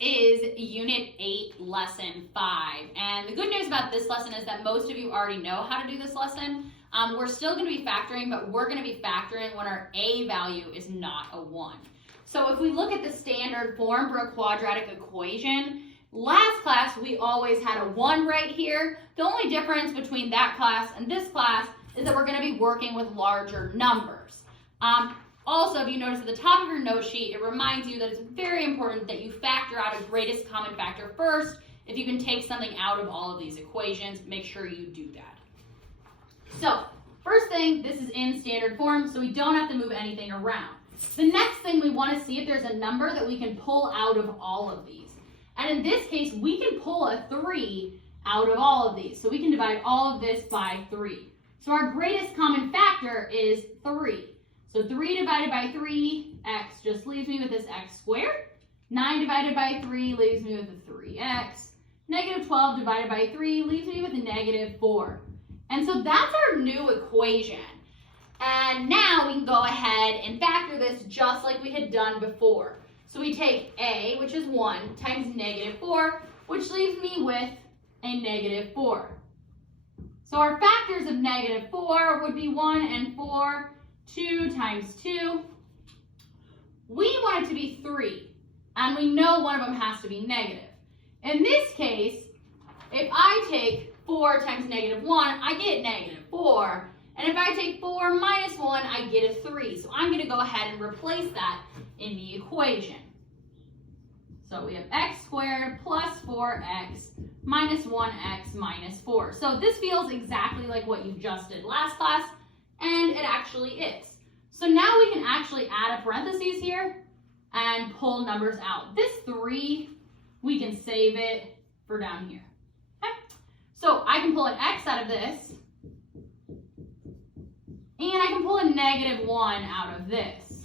is Unit 8, Lesson 5. And the good news about this lesson is that most of you already know how to do this lesson. We're still going to be factoring, but we're going to be factoring when our a value is not a 1. So if we look at the standard form for a quadratic equation, last class we always had a 1 right here. The only difference between that class and this class is that we're going to be working with larger numbers. Also, if you notice at the top of your note sheet, it reminds you that it's very important that you factor out a greatest common factor first. If you can take something out of all of these equations, make sure you do that. So, first thing, this is in standard form, so we don't have to move anything around. The next thing, we want to see if there's a number that we can pull out of all of these. And in this case, we can pull a 3 out of all of these. So we can divide all of this by 3. So our greatest common factor is 3. So 3 divided by 3, x just leaves me with this x squared. 9 divided by 3 leaves me with a 3x. Negative 12 divided by 3 leaves me with a negative 4. And so that's our new equation. And now we can go ahead and factor this just like we had done before. So we take a, which is 1, times negative 4, which leaves me with a negative 4. So our factors of negative 4 would be 1 and 4. 2 times 2. We want it to be 3, and we know one of them has to be negative. In this case, if I take 4 times negative 1, I get negative 4. And if I take 4 minus 1, I get a 3. So I'm going to go ahead and replace that in the equation. So we have x squared plus 4x minus 1x minus 4. So this feels exactly like what you just did last class. And it actually is. So now we can actually add a parentheses here and pull numbers out. This 3, we can save it for down here. Okay? So I can pull an x out of this. And I can pull a negative 1 out of this.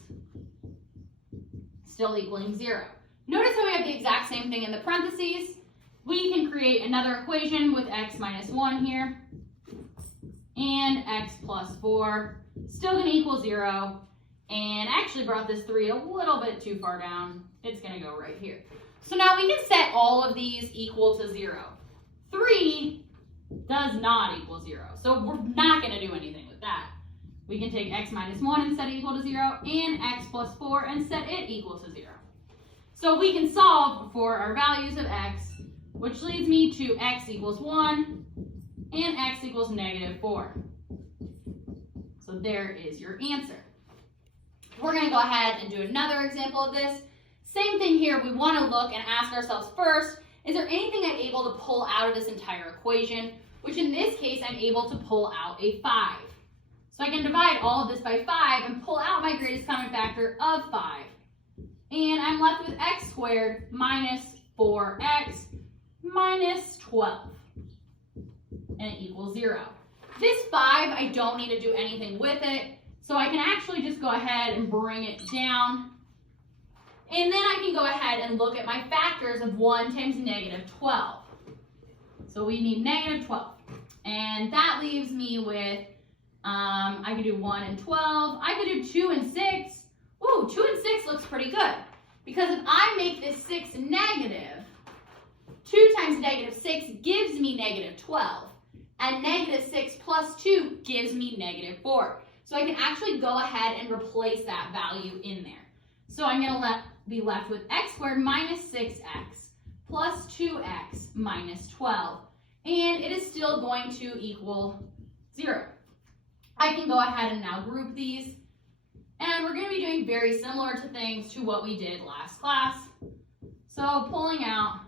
Still equaling 0. Notice how we have the exact same thing in the parentheses. We can create another equation with x minus 1 here. And x plus 4, still going to equal 0. And I actually brought this 3 a little bit too far down. It's going to go right here. So now we can set all of these equal to 0. 3 does not equal 0. So we're not going to do anything with that. We can take x minus 1 and set it equal to 0, and x plus 4 and set it equal to 0. So we can solve for our values of x, which leads me to x equals 1, and x equals negative 4. So there is your answer. We're going to go ahead and do another example of this. Same thing here. We want to look and ask ourselves first, is there anything I'm able to pull out of this entire equation? Which in this case, I'm able to pull out a 5. So I can divide all of this by 5 and pull out my greatest common factor of 5. And I'm left with x squared minus 4x minus 12. And it equals 0. This 5, I don't need to do anything with it. So I can actually just go ahead and bring it down. And then I can go ahead and look at my factors of 1 times negative 12. So we need negative 12. And that leaves me with, I could do 1 and 12. I could do 2 and 6. Ooh, 2 and 6 looks pretty good. Because if I make this 6 negative, 2 times negative 6 gives me negative 12. And negative 6 plus 2 gives me negative 4. So I can actually go ahead and replace that value in there. So I'm going to be left with x squared minus 6x plus 2x minus 12. And it is still going to equal 0. I can go ahead and now group these. And we're going to be doing very similar to things to what we did last class. So pulling out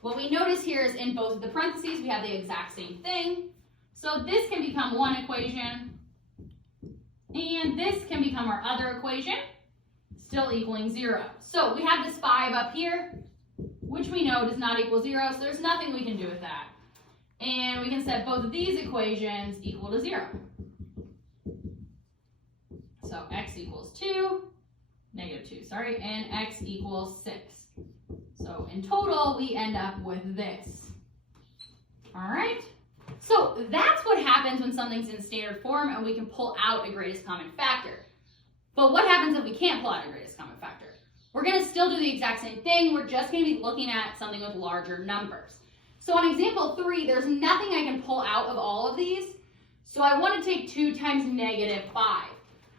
what we notice here is in both of the parentheses, we have the exact same thing. So this can become one equation, and this can become our other equation, still equaling 0. So we have this 5 up here, which we know does not equal 0, so there's nothing we can do with that. And we can set both of these equations equal to 0. So x equals 2, negative 2, sorry, and x equals 6. So in total, we end up with this. All right? So that's what happens when something's in standard form and we can pull out a greatest common factor. But what happens if we can't pull out a greatest common factor? We're going to still do the exact same thing. We're just going to be looking at something with larger numbers. So on example 3, there's nothing I can pull out of all of these. So I want to take 2 times -5,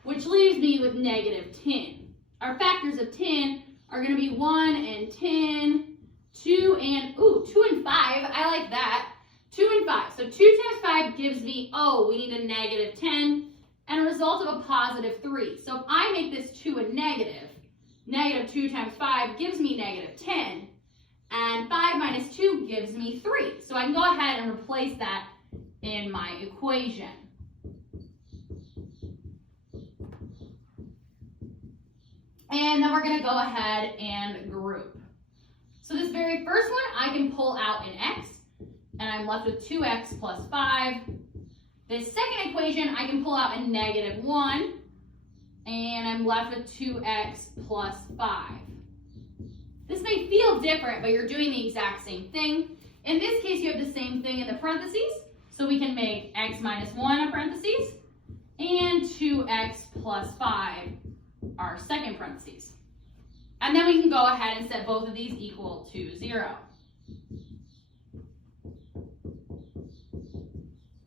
which leaves me with -10. Our factors of 10 are going to be 1 and 10, 2 and 5. I like that. 2 and 5. So 2 times 5 gives me, we need a -10 and a result of a +3. So if I make this 2 a negative, -2 times 5 gives me -10. And 5 minus 2 gives me 3. So I can go ahead and replace that in my equation. And then we're going to go ahead and group. So this very first one, I can pull out an x, and I'm left with 2x plus 5. This second equation, I can pull out a -1, and I'm left with 2x plus 5. This may feel different, but you're doing the exact same thing. In this case, you have the same thing in the parentheses. So we can make x minus 1 a parentheses and 2x plus 5 our second parentheses. And then we can go ahead and set both of these equal to 0.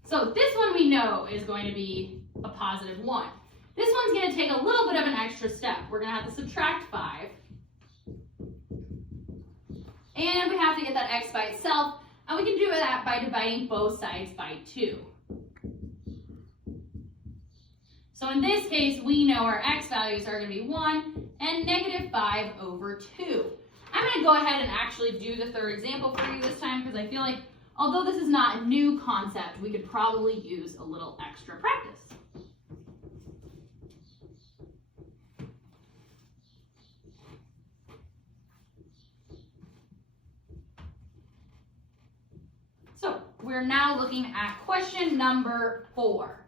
So this one we know is going to be a +1. This one's going to take a little bit of an extra step. We're going to have to subtract 5. And we have to get that x by itself, and we can do that by dividing both sides by 2. So in this case, we know our x values are going to be 1 and -5/2. I'm going to go ahead and actually do the third example for you this time, because I feel like although this is not a new concept, we could probably use a little extra practice. So we're now looking at question number 4.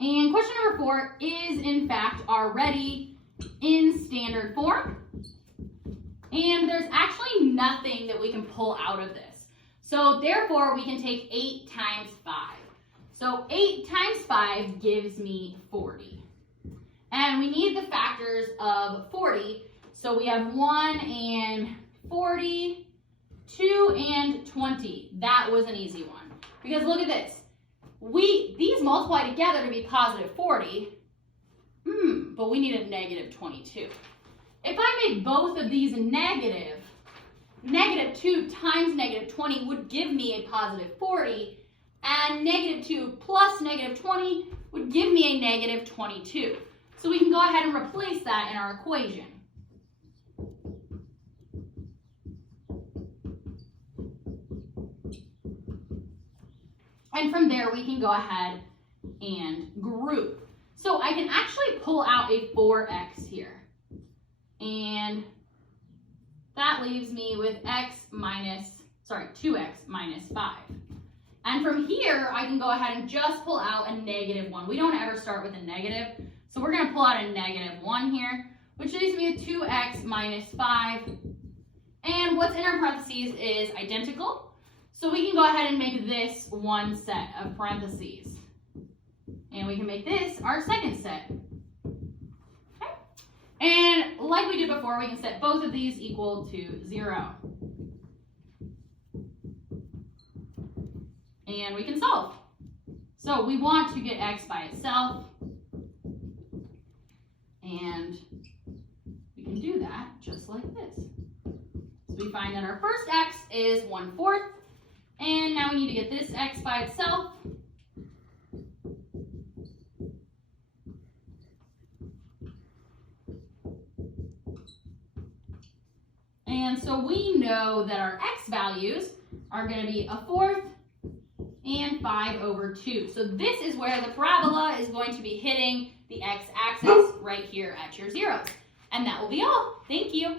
And question number 4 is in fact already in standard form. And there's actually nothing that we can pull out of this. So therefore we can take 8 times 5. So 8 times 5 gives me 40. And we need the factors of 40. So we have 1 and 40. 2 and 20. That was an easy one. Because look at this. These multiply together to be +40. But we need a -22. If I make both of these negative, -2 times -20 would give me a +40. And -2 plus -20 would give me a -22. So we can go ahead and replace that in our equation. And from there, we can go ahead and group. So I can actually pull out a 4x here. And that leaves me with 2x minus 5. And from here, I can go ahead and just pull out a -1. We don't ever start with a negative. So we're going to pull out a -1 here, which leaves me with 2x minus 5. And what's in our parentheses is identical. So we can go ahead and make this one set of parentheses. And we can make this our second set. Okay. And like we did before, we can set both of these equal to 0. And we can solve. So we want to get x by itself. And we can do that just like this. So we find that our first x is 1/4. And now we need to get this x by itself. And so we know that our x values are going to be 1/4 and 5/2. So this is where the parabola is going to be hitting the x-axis right here at your zeros. And that will be all. Thank you.